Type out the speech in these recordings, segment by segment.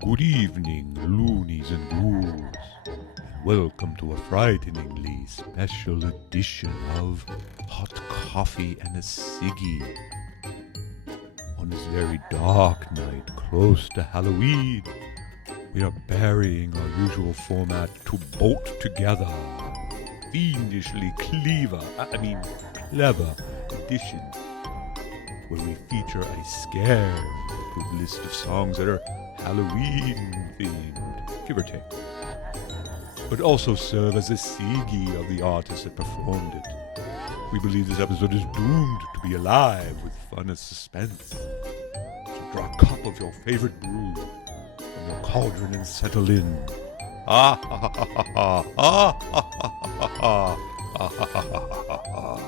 Good evening, loonies and ghouls, and welcome to a frighteningly special edition of Hot Coffee and a Siggy. On this very dark night, close to Halloween, we are burying our usual format to bolt together fiendishly clever edition, where we feature a scare-proof list of songs that are Halloween-themed, give or take, but also serve as a Siggy of the artist that performed it. We believe this episode is doomed to be alive with fun and suspense. So draw a cup of your favorite brew from your cauldron and settle in. Ah ha ha ha ha ha ha ha ha ha ha ha ha.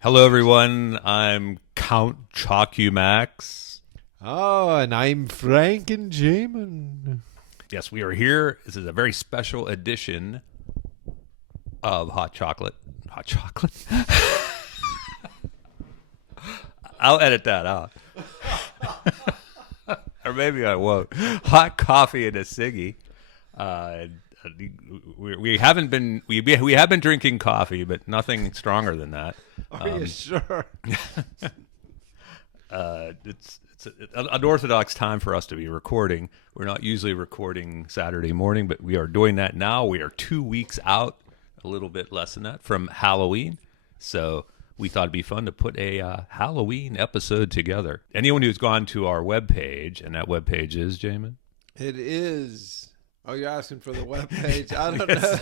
Hello, everyone. I'm Count Chalk-U-Max. Oh, and I'm Frank and Jamin. Yes, we are here. This is a very special edition of Hot Chocolate. Hot Chocolate? I'll edit that out. Or maybe I won't. Hot Coffee and a Siggy. We have been drinking coffee, but nothing stronger than that. Are you sure? It's an unorthodox time for us to be recording. We're not usually recording Saturday morning, but we are doing that now. We are 2 weeks out, a little bit less than that, from Halloween. So we thought it'd be fun to put a Halloween episode together. Anyone who's gone to our webpage, and that webpage is, Jamin? It is. Oh, you're asking for the webpage? I don't know.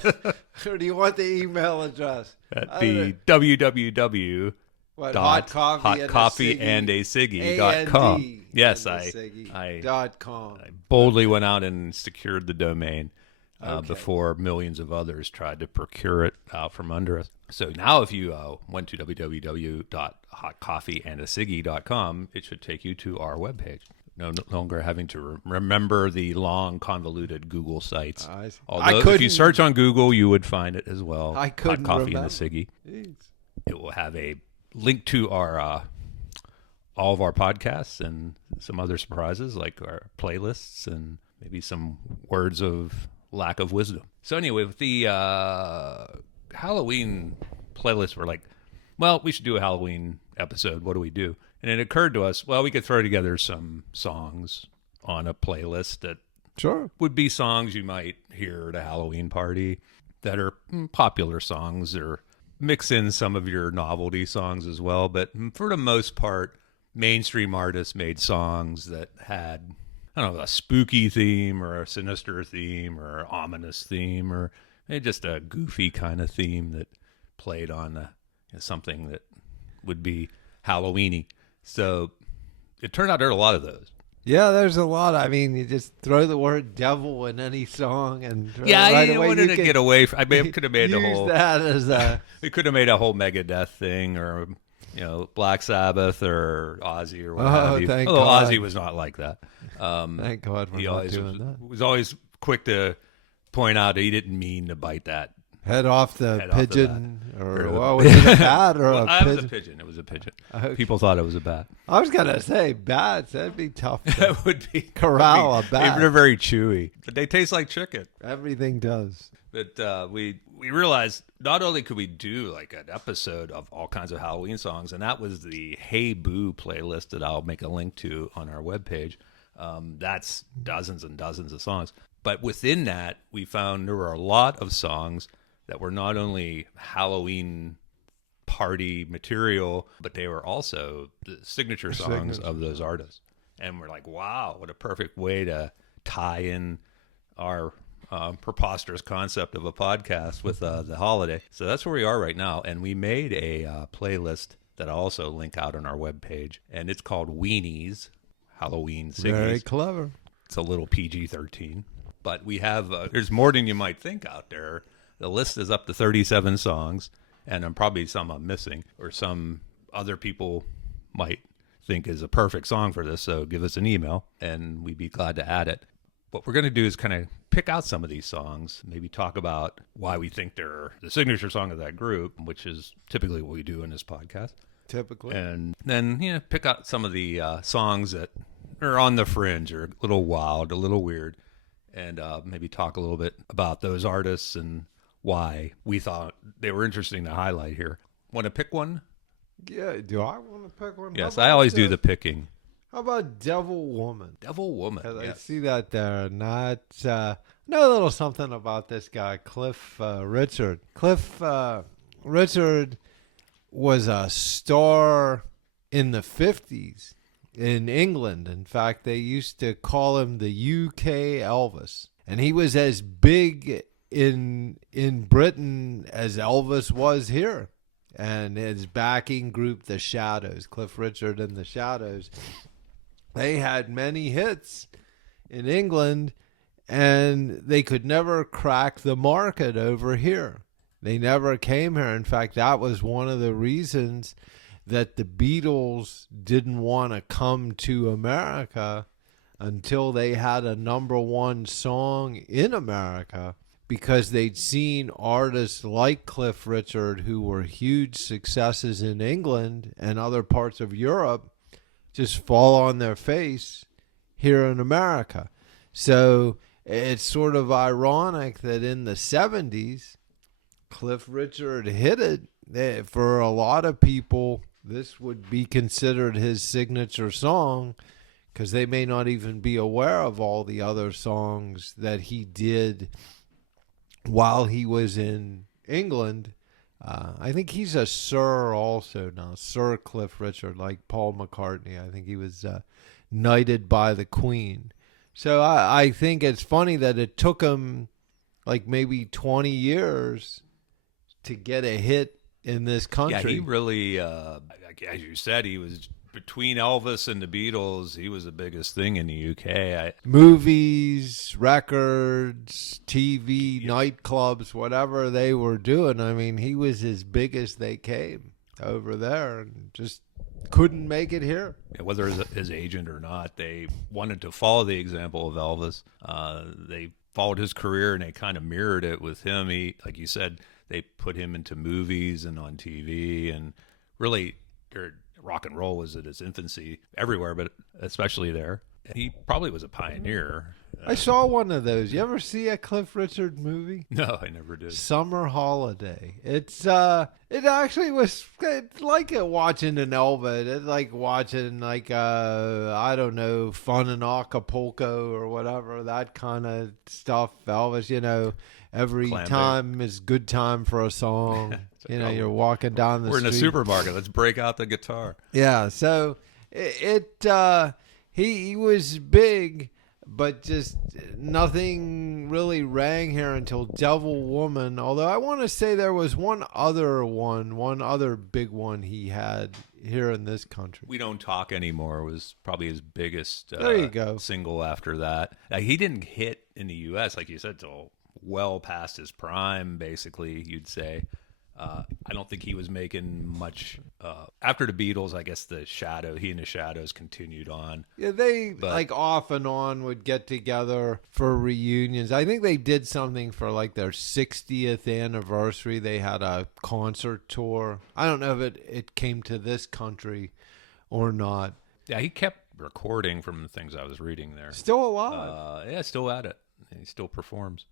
Or do you want the email address? At the www. hotcoffeeandasiggy.com. Yes, I boldly went out and secured the domain before millions of others tried to procure it out from under us. So now if you went to www.hotcoffeeandasiggy.com, it should take you to our webpage. No longer having to remember the long, convoluted Google sites. Although if you search on Google, you would find it as well. I couldn't Hot Coffee remember. and the Siggy. Jeez. It will have a link to our all of our podcasts and some other surprises like our playlists and maybe some words of lack of wisdom. So anyway, with the Halloween playlist, we're like, well, we should do a Halloween episode. What do we do? And it occurred to us, well, we could throw together some songs on a playlist that would be songs you might hear at a Halloween party that are popular songs, or mix in some of your novelty songs as well. But for the most part, mainstream artists made songs that had, I don't know, a spooky theme or a sinister theme or an ominous theme or just a goofy kind of theme that played on something that would be Halloween-y. So it turned out there are a lot of those. Yeah, there's a lot. I mean, you just throw the word devil in any song, and I wanted to get away from. I could have made the whole. That as a. We could have made a whole Megadeth thing, or Black Sabbath, or Ozzy, or what have you. Thank Although God. Ozzy was not like that. Thank God we're not doing that. Was always quick to point out he didn't mean to bite that. Head off the pigeon, or was it a bat or a pigeon? It was a pigeon. It was a pigeon. Okay. People thought it was a bat. I was gonna say bats. That'd be tough. That would be corral a bat. They're very chewy, but they taste like chicken. Everything does. But we realized not only could we do like an episode of all kinds of Halloween songs, and that was the Hey Boo playlist that I'll make a link to on our webpage. That's dozens and dozens of songs. But within that, we found there were a lot of songs that were not only Halloween party material, but they were also the signature songs of those artists. And we're like, wow, what a perfect way to tie in our preposterous concept of a podcast with the holiday. So that's where we are right now. And we made a playlist that I'll also link out on our webpage. And it's called Weeny-s, Halloween Siggies. Very clever. It's a little PG-13. But we have, there's more than you might think out there. The list is up to 37 songs, and probably some I'm missing, or some other people might think is a perfect song for this. So give us an email, and we'd be glad to add it. what we're going to do is kind of pick out some of these songs, maybe talk about why we think they're the signature song of that group, which is typically what we do in this podcast. Typically. And then, pick out some of the songs that are on the fringe or a little wild, a little weird, and maybe talk a little bit about those artists and why we thought they were interesting to highlight here. Want to pick one? Yeah, do I want to pick one? Yes, I always do the picking. How about Devil Woman? Devil Woman. I Yes. see that there. Know a little something about this guy, Cliff Richard. Cliff Richard was a star in the 50s in England. In fact, they used to call him the UK Elvis. And he was as big in Britain as Elvis was here. And his backing group, the Shadows, Cliff Richard and the Shadows, they had many hits in England, and they could never crack the market over here. They never came here. In fact, that was one of the reasons that the Beatles didn't want to come to America until they had a #1 song in America, because they'd seen artists like Cliff Richard, who were huge successes in England and other parts of Europe, just fall on their face here in America. So it's sort of ironic that in the 70s, Cliff Richard hit it. For a lot of people, this would be considered his signature song, because they may not even be aware of all the other songs that he did while he was in England. I think he's a Sir also now, Sir Cliff Richard, like Paul McCartney. I think he was knighted by the Queen. So I think it's funny that it took him like maybe 20 years to get a hit in this country. Yeah, he really, as you said, he was between Elvis and the Beatles. He was the biggest thing in the UK. Movies, records, TV, nightclubs, whatever they were doing. I mean, he was as big as they came over there, and just couldn't make it here. Whether his agent or not, they wanted to follow the example of Elvis. They followed his career, and they kind of mirrored it with him. He, like you said, they put him into movies and on TV, and really, rock and roll was at its infancy everywhere, but especially there. He probably was a pioneer. I saw one of those. You ever see a Cliff Richard movie? No, I never did. Summer Holiday. It's it actually was like watching an Elvis. It's like watching I don't know, Fun in Acapulco or whatever, that kind of stuff. Elvis, every time is good time for a song. You're walking down the street. We're in a supermarket. Let's break out the guitar. Yeah, so he was big, but just nothing really rang here until Devil Woman. Although I want to say there was one other big one he had here in this country. We Don't Talk Anymore was probably his biggest there you go. single after that. He didn't hit in the U.S., like you said, till well past his prime, basically, you'd say. I don't think he was making much after the Beatles. I guess he and the Shadows continued on. Yeah, they off and on would get together for reunions. I think they did something for their 60th anniversary. They had a concert tour. I don't know if it came to this country or not. Yeah, he kept recording from the things I was reading there. Still alive. Yeah, still at it. He still performs.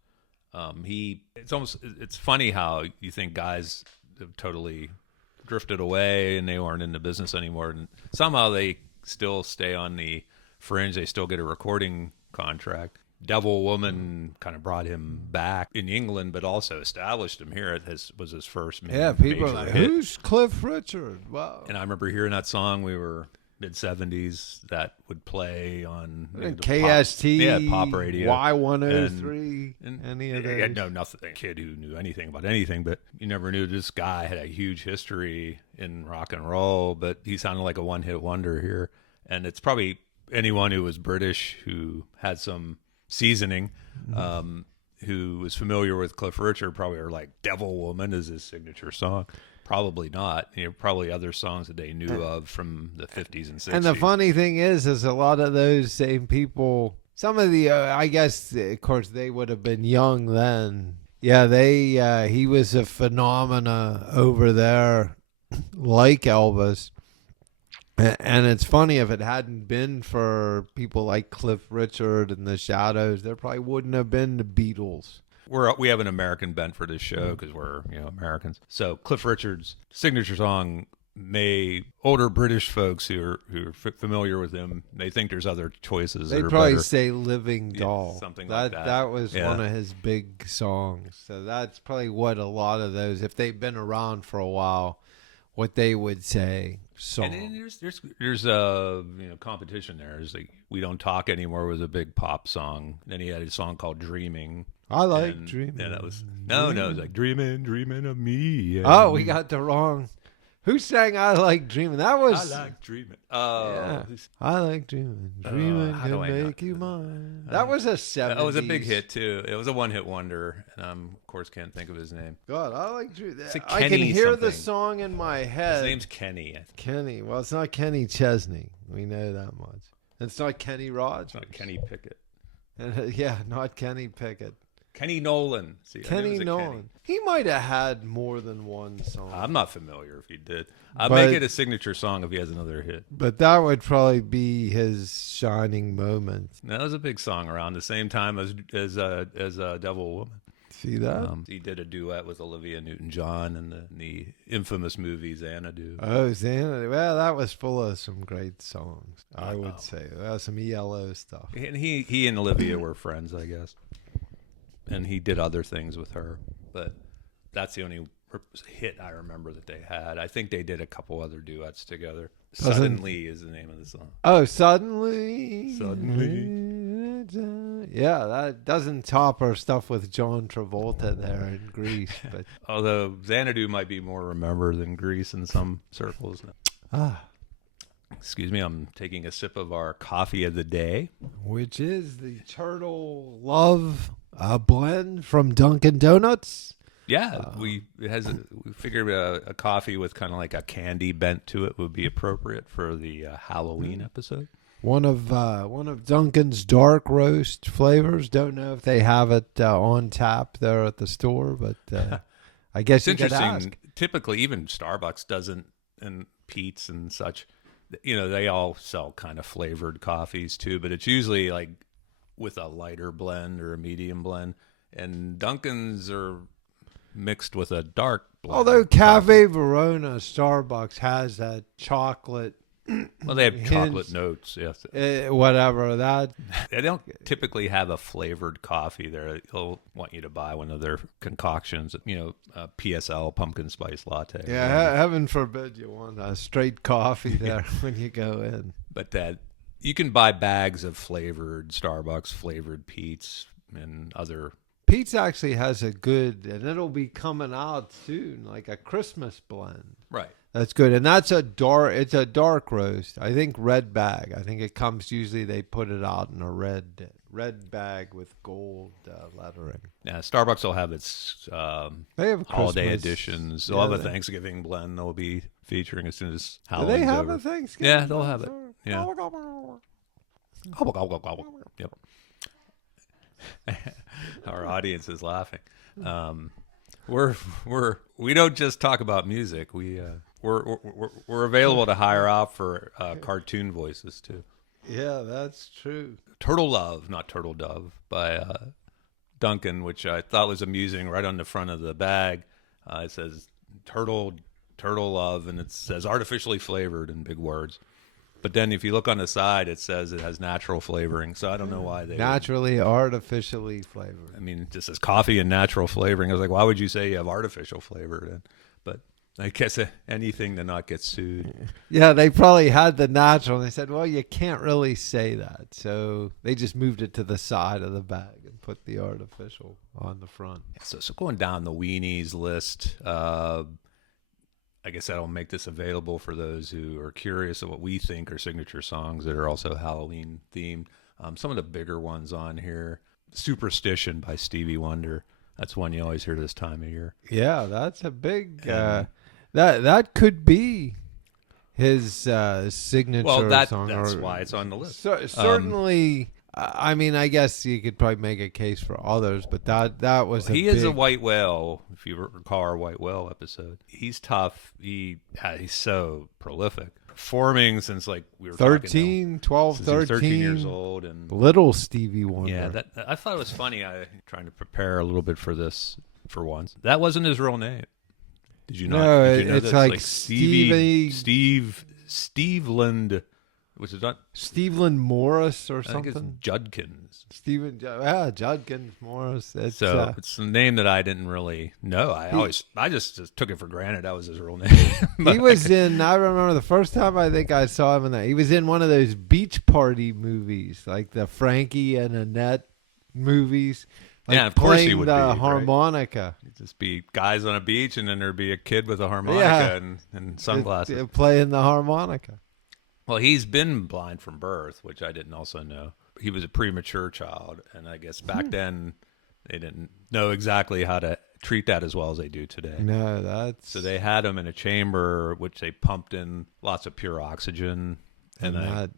It's funny how you think guys have totally drifted away and they aren't in the business anymore, and somehow they still stay on the fringe. They still get a recording contract. Devil Woman kind of brought him back in England, but also established him here. It was his first people are like, who's Cliff Richard? Wow. And I remember hearing that song. We were mid-70s, that would play on KST, pop radio, Y103, any of those. Yeah, no, nothing. A kid who knew anything about anything, but you never knew this guy had a huge history in rock and roll, but he sounded like a one-hit wonder here. And it's probably anyone who was British who had some seasoning, who was familiar with Cliff Richard, probably are like, Devil Woman is his signature song. Probably not. Probably other songs that they knew of from the 50s and 60s. And the funny thing is a lot of those same people some of the, I guess, of course, they would have been young then. Yeah, he was a phenomena over there, like Elvis. And it's funny, if it hadn't been for people like Cliff Richard and the Shadows, there probably wouldn't have been the Beatles. We have an American bent for this show because we're Americans. So Cliff Richard's signature song, older British folks who are familiar with him, they think there's other choices. They'd that are probably better. say "Living Doll," something like that. That was one of his big songs. So that's probably what a lot of those, if they've been around for a while, what they would say. Song. And there's competition there. There's like "We Don't Talk Anymore" was a big pop song. Then he had a song called "Dreaming." I like dreaming. And that was no, it was like dreaming of me. Oh, we got the wrong. Who sang "I Like Dreaming"? That was I like dreaming. Oh, yeah. I like dreaming. Dreaming can make you mine. That was a 70s. That was a big hit too. It was a one-hit wonder, and of course can't think of his name. God, I like dreaming. I can hear the song in my head. His name's Kenny. Kenny. Well, it's not Kenny Chesney. We know that much. It's not Kenny Rogers. It's not Kenny Pickett. Yeah, not Kenny Pickett. Kenny Nolan. See, Kenny Nolan. Kenny. He might have had more than one song. I'm not familiar if he did. I'd make it a signature song if he has another hit. But that would probably be his shining moment. That was a big song around the same time as Devil Woman. See that? He did a duet with Olivia Newton-John in the infamous movie Xanadu. Oh, Xanadu. Well, that was full of some great songs, I would say. That was some ELO stuff. And he and Olivia were friends, I guess. And he did other things with her, but that's the only hit I remember that they had. I think they did a couple other duets together. Suddenly is the name of the song. Oh, Suddenly. Suddenly. Yeah, that doesn't top her stuff with John Travolta there in Greece. But although Xanadu might be more remembered than Grease in some circles. Excuse me, I'm taking a sip of our coffee of the day. Which is the Turtle Love blend from Dunkin' Donuts. Yeah, we figured a coffee with kind of like a candy bent to it would be appropriate for the Halloween episode. One of Dunkin's dark roast flavors. Don't know if they have it on tap there at the store, but I guess it's you could interesting. ask. Typically, even Starbucks doesn't, and Pete's and such. They all sell kind of flavored coffees too, but it's usually like with a lighter blend or a medium blend, and Dunkin's are mixed with a dark blend. Although Cafe Verona Starbucks has that chocolate. Well, they have chocolate notes, yes. Whatever that. They don't typically have a flavored coffee there. They'll want you to buy one of their concoctions, PSL pumpkin spice latte. Yeah, heaven forbid you want a straight coffee there when you go in. But that you can buy bags of flavored Starbucks, flavored Pete's, and other. Pete's actually has a good, and it'll be coming out soon, like a Christmas blend. Right. That's good, and it's a dark roast. I think red bag. I think it comes usually they put it out in a red bag with gold lettering. Yeah, Starbucks will have its they have holiday Christmas editions. They'll have a Thanksgiving blend they'll be featuring as soon as Halloween's Do they have over. a Thanksgiving? Yeah, they'll have it. Yeah. Yep. Our audience is laughing. We don't just talk about music. We're available to hire out for cartoon voices too. Yeah, that's true. Turtle Love, not Turtle Dove, by Duncan, which I thought was amusing. Right on the front of the bag, it says Turtle Love, and it says artificially flavored in big words. But then if you look on the side, it says it has natural flavoring. So I don't know why they artificially flavored. I mean, it just says coffee and natural flavoring. I was like, why would you say you have artificial flavor then? But I guess anything to not get sued. Yeah, they probably had the natural, and they said, well, you can't really say that. So they just moved it to the side of the bag and put the artificial on the front. So going down the Weeny-s list, I guess that'll make this available for those who are curious of what we think are signature songs that are also Halloween themed. Some of the bigger ones on here, Superstition by Stevie Wonder. That's one you always hear this time of year. Yeah, that's a big, that could be his signature well, song. That's why it's on the list. Certainly, I mean, I guess you could probably make a case for others, but that was He is a big, white whale. If you recall our white whale episode, he's tough. He's so prolific, performing since like we were 13, 12, since he was 13, 13 years old, and little Stevie Wonder. yeah, that I thought it was funny. I trying to prepare a little bit for this for once. That wasn't his real name. Did you not? No, Did you know it's that's like Steveland, which is not. Steveland Morris or I think it's something. Judkins. Judkins Morris. It's, So it's a name that I didn't really know. I just took it for granted that was his real name. he was in. I remember the first time I think I saw him in that. He was in one of those beach party movies, like the Frankie and Annette movies. Like yeah, of course he would the be, right? harmonica. It'd just be guys on a beach, and then there'd be a kid with a harmonica and sunglasses. Playing the harmonica. Well, he's been blind from birth, which I didn't also know. He was a premature child, and I guess back then they didn't know exactly how to treat that as well as they do today. No, that's So they had him in a chamber which they pumped in lots of pure oxygen, and I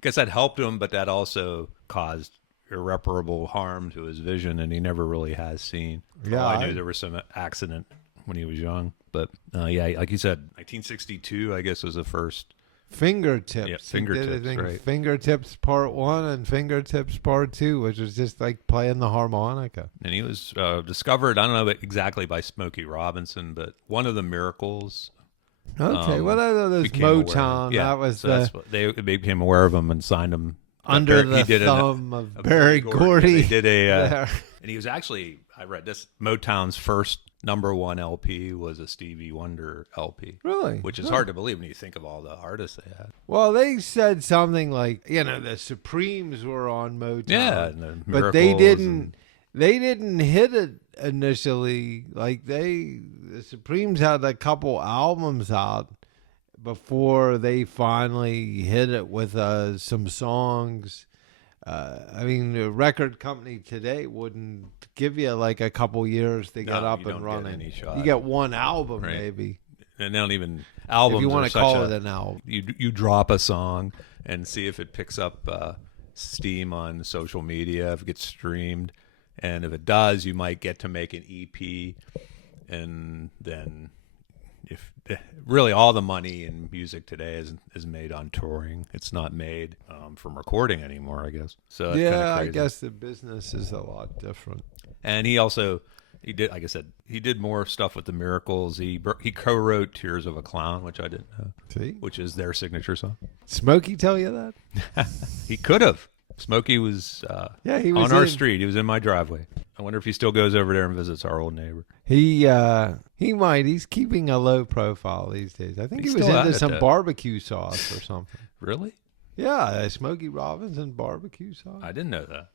guess that helped him, but that also caused irreparable harm to his vision, and he never really has seen. Yeah, I knew there was some accident when he was young, but yeah, like you said, 1962, I guess, was the first. Fingertips. Yeah, He did, I Fingertips, think, right. Fingertips Part 1 and Fingertips Part 2, which was just like playing the harmonica. And he was discovered, I don't know exactly by Smokey Robinson, but one of the Miracles. Okay, well, that was became aware. Motown. Yeah, That was so that's what, they became aware of him and signed him under he the did thumb of a Barry Gordy. They did a, there. and he was actually, I read this, Motown's first #1 LP was a Stevie Wonder LP. Really? Which is hard to believe when you think of all the artists they had. Well, they said something like, the Supremes were on Motown. Yeah, and the but they Miracles didn't. They didn't hit it initially. Like the Supremes had a couple albums out before they finally hit it with some songs. I mean, the record company today wouldn't give you like a couple years to get up and running. Get any shot. You get one album, Right. maybe. And they don't even albums. If you want are to such call a- it an album. You drop a song and see if it picks up steam on social media, if it gets streamed, and if it does, you might get to make an EP, and then if really all the money in music today is made on touring. It's not made from recording anymore, I guess. So that's kinda Yeah, I crazy. guess the business is a lot different. And he also did, like I said, he did more stuff with the Miracles. He co-wrote "Tears of a Clown," which I didn't know, See? which is their signature song. Smokey tell you that? He could have. Smokey was, Yeah, he was on our in- street. He was in my driveway. I wonder if he still goes over there and visits our old neighbor. He might. He's keeping a low profile these days. I think He's he was still at into it, some though. barbecue sauce or something. Really? Yeah, Smokey Robinson barbecue sauce. I didn't know that.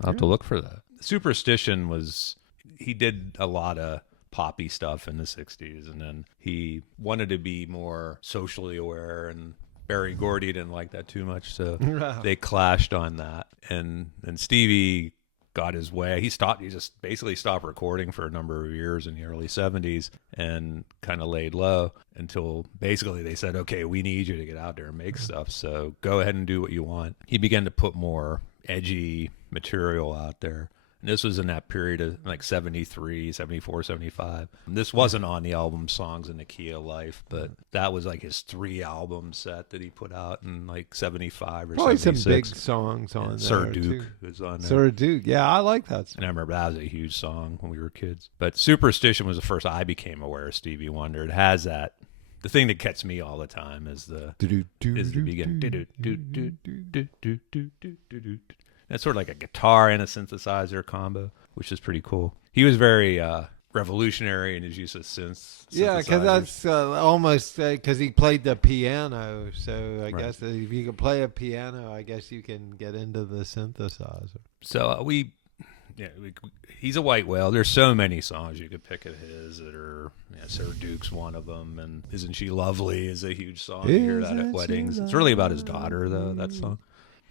I'll have to look for that. Superstition was, he did a lot of poppy stuff in the 60s, and then he wanted to be more socially aware, and Barry Gordy didn't like that too much, so they clashed on that. And Stevie got his way. He just basically stopped recording for a number of years in the early 70s and kind of laid low until basically they said, okay, we need you to get out there and make stuff, so go ahead and do what you want. He began to put more edgy material out there. And this was in that period of like 73, 74, 75. And this wasn't on the album Songs in the Key of Life, but that was like his 3-album set that he put out in like 75 or Probably 76. some big songs on And there. Sir Duke too. was on there. Sir Duke. Yeah, I like that song. And I remember that was a huge song when we were kids. But Superstition was the first I became aware of Stevie Wonder. It has that. The thing that gets me all the time is the beginning. That's sort of like a guitar and a synthesizer combo, which is pretty cool. He was very revolutionary in his use of synths. Yeah, because synthesizers. that's almost because he played the piano. So I Right. guess if you can play a piano, I guess you can get into the synthesizer. So he's a white whale. There's so many songs you could pick of his that are, Sir Duke's one of them, and Isn't She Lovely is a huge song. You hear that at Isn't weddings. she It's really about his daughter, though, that song.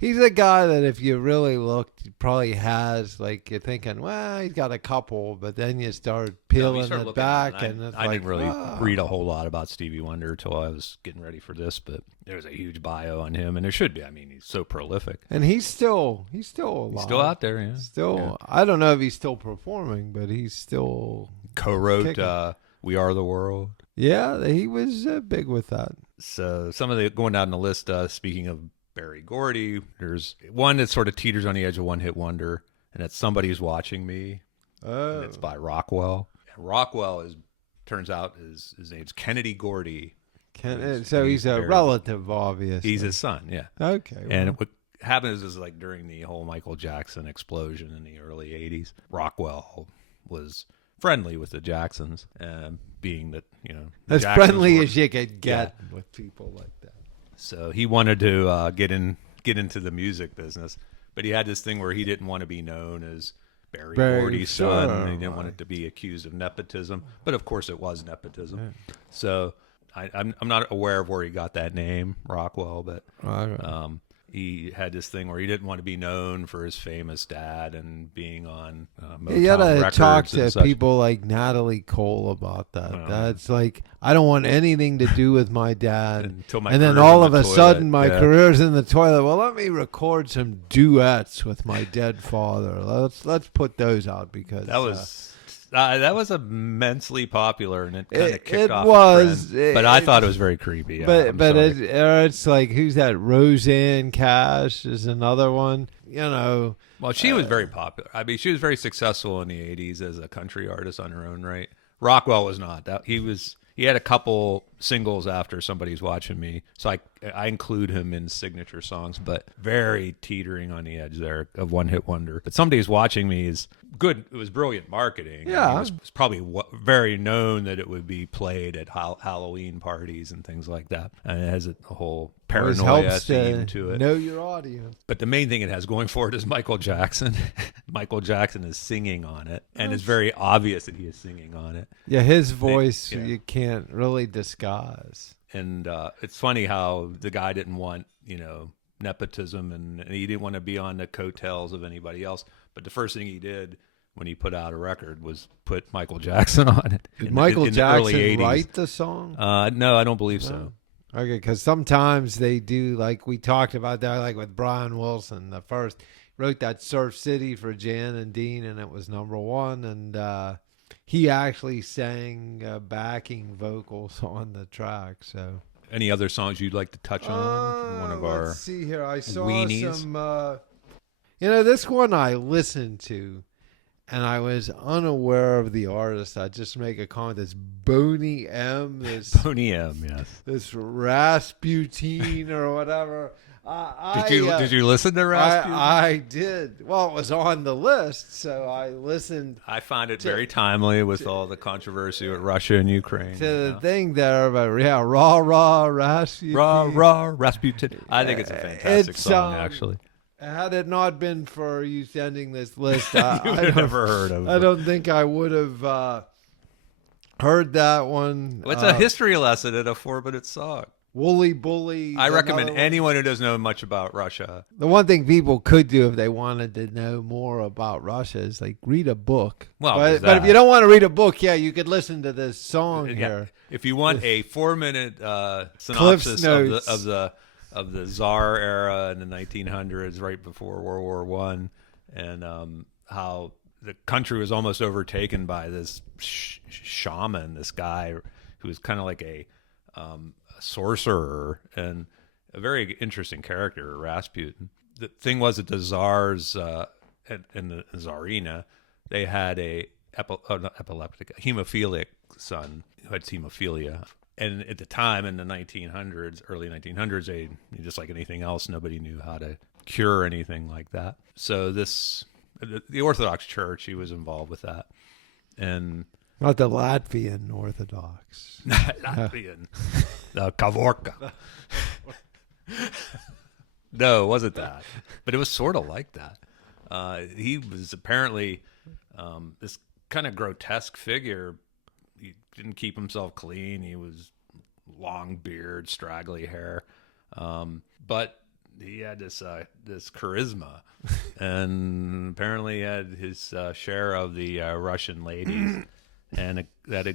He's a guy that if you really looked, he probably has, like, you're thinking, well, he's got a couple, but then you start peeling it back, and it's I like, didn't really read a whole lot about Stevie Wonder until I was getting ready for this, but there's a huge bio on him, and there should be. I mean, he's so prolific. And he's still alive. He's still out there, yeah. Still, I don't know if he's still performing, but he's still co-wrote We Are the World. Yeah, he was big with that. So some of the going down the list, speaking of Berry Gordy, there's one that sort of teeters on the edge of one-hit wonder, and it's Somebody's Watching Me. Oh. And it's by Rockwell. And Rockwell turns out his name's Kennedy Gordy. So he's a relative, obviously. He's his son, yeah. Okay. Well. And what happens is, like, during the whole Michael Jackson explosion in the early 80s, Rockwell was friendly with the Jacksons, being that, as friendly as you could get with people like that. So he wanted to get into the music business, but he had this thing where he didn't want to be known as Berry Gordy's son. And he didn't want it to be accused of nepotism, but of course it was nepotism. Yeah. So I'm not aware of where he got that name, Rockwell, but he had this thing where he didn't want to be known for his famous dad and being on Motown you gotta talk to such. people like Natalie Cole about that. That's like, I don't want anything to do with my dad. And then all of a sudden, my career's in the toilet. Well, let me record some duets with my dead father. Let's put those out, because that was immensely popular, and it kind of kicked off. But I thought it was very creepy. But it's like, who's that? Roseanne Cash is another one. Well, she was very popular. I mean, she was very successful in the '80s as a country artist on her own right. Rockwell was not. He had a couple singles after Somebody's Watching Me, so I include him in signature songs, but very teetering on the edge there of one-hit wonder. But Somebody's Watching Me is good. It was brilliant marketing. Yeah. It was probably very known that it would be played at Halloween parties and things like that. And it has a whole paranoia theme to it. Know your audience. But the main thing it has going for it is Michael Jackson. Michael Jackson is singing on it, and it's very obvious that he is singing on it. Yeah, his voice you can't really disguise. And it's funny how the guy didn't want, nepotism, and he didn't want to be on the coattails of anybody else. But the first thing he did when he put out a record was put Michael Jackson on it. Did Michael Jackson write the song? No, I don't believe so. Okay, because sometimes they do, like we talked about that, like with Brian Wilson, the first wrote that Surf City for Jan and Dean, and it was #1, and he actually sang backing vocals on the track. So, any other songs you'd like to touch on from one of our? Let's see here. I saw Weeny-s? some. This one I listened to, and I was unaware of the artist. I just make a comment. This Boney M. Boney-M, yes. This Rasputin or whatever. Did you listen to Rasputin? I did. Well, it was on the list, so I listened. I find it very timely with all the controversy with Russia and Ukraine. To the thing there about, rah, Rasputin. Rah, Rasputin. I think it's a fantastic song, actually. Had it not been for you sending this list, I would have never heard of it. I don't think I would have heard that one. Well, it's a history lesson in a 4-minute song. Woolly Bully. I recommend anyone who doesn't know much about Russia. The one thing people could do if they wanted to know more about Russia is like read a book. Well, but if you don't want to read a book, you could listen to this song here. If you want a 4-minute synopsis of the Tsar era in the 1900s, right before World War I, and how the country was almost overtaken by this shaman, this guy who was kind of like a sorcerer and a very interesting character, Rasputin. The thing was that the Tsars and the Tsarina, they had a hemophilic son who had hemophilia. And at the time in the 1900s, early 1900s, they, just like anything else, nobody knew how to cure anything like that. So the Orthodox Church, he was involved with that. And not the Latvian Orthodox. Latvian. The Kavorka. No, it wasn't that. But it was sort of like that. He was apparently this kind of grotesque figure. He didn't keep himself clean. He was long beard, straggly hair. But he had this charisma, and apparently he had his share of the Russian ladies, and that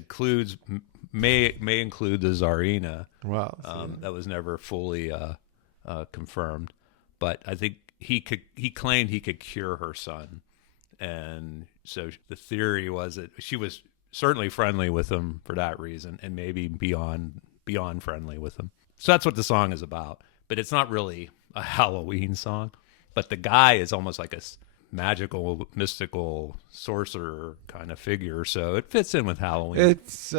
may include the Tsarina. Wow. That was never fully confirmed, but I think he claimed he could cure her son, and so the theory was that she was certainly friendly with him for that reason, and maybe beyond friendly with him. So that's what the song is about. But it's not really a Halloween song. But the guy is almost like a magical, mystical sorcerer kind of figure, so it fits in with Halloween. It's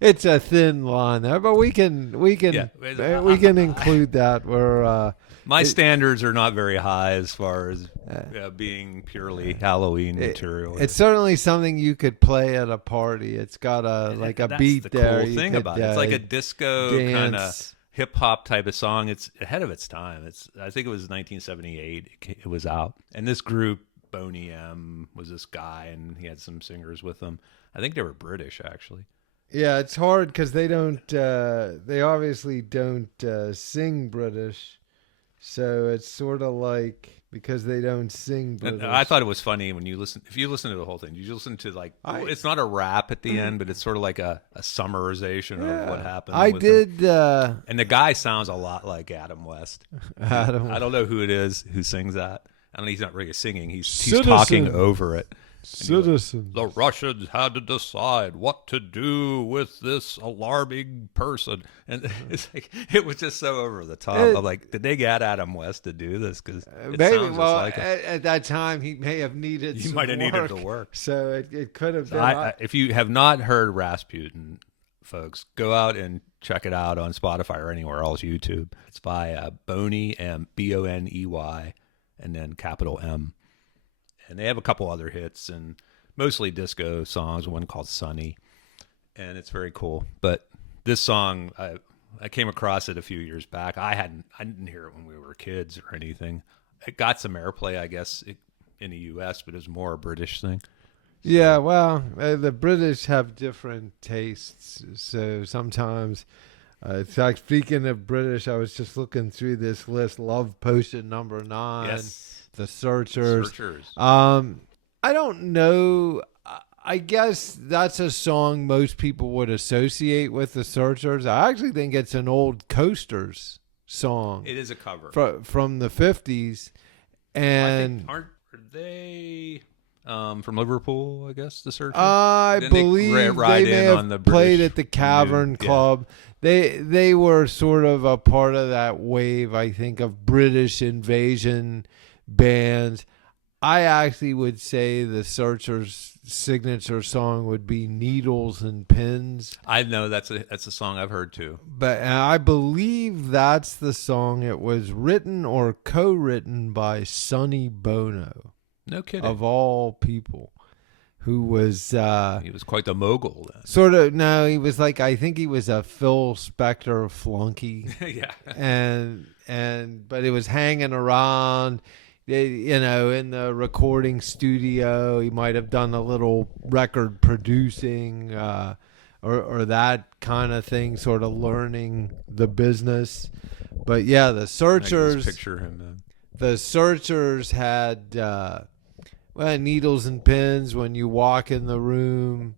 it's a thin line there, but we can include that. Where my standards are not very high as far as being purely Halloween material. It's certainly something you could play at a party. It's got a beat the there. Cool thing about it. It's like a disco kind of hip hop type of song. It's ahead of its time. I think it was 1978. It was out, and this group Boney-M was this guy, and he had some singers with him. I think they were British, actually. Yeah, it's hard because they don't. They obviously don't sing British, so it's sort of like because they don't sing British. I thought it was funny when you listen. If you listen to the whole thing, you listen to it's not a rap at the end, but it's sort of like a summarization of what happened. I did, and the guy sounds a lot like Adam West. I don't know who it is who sings that. I don't know. He's not really singing. He's talking over it. Citizens. The Russians had to decide what to do with this alarming person, and it's like it was just so over the top. I'm like, did they get Adam West to do this? Because maybe. Well, like at that time, he may have needed. He might have needed to work, so it could have been. If you have not heard Rasputin, folks, go out and check it out on Spotify or anywhere else. YouTube. It's by Boney-M, Boney, and then capital M. And they have a couple other hits and mostly disco songs, one called Sunny. And it's very cool. But this song, I came across it a few years back. I didn't hear it when we were kids or anything. It got some airplay, I guess, in the U.S., but it was more a British thing. Yeah, well, the British have different tastes. So sometimes, in fact, speaking of British, I was just looking through this list, Love Potion number 9. Yes. The Searchers. I don't know. I guess that's a song most people would associate with the Searchers. I actually think it's an old Coasters song. It is a cover from the 50s, and aren't they from Liverpool? I guess the Searchers. I believe they may have played at the Cavern Club. They were sort of a part of that wave, I think, of British invasion bands. I actually would say the Searchers' signature song would be "Needles and Pins." I know that's a song I've heard too. But I believe that's the song. It was written or co-written by Sonny Bono. No kidding. Of all people, who was he was quite the mogul then. Sort of. No, he was like, I think he was a Phil Spector flunky. Yeah. But it was hanging around. In the recording studio, he might have done a little record producing or that kind of thing, sort of learning the business. But yeah, the Searchers. I can just picture him then. The Searchers had Needles and Pins. When you walk in the room,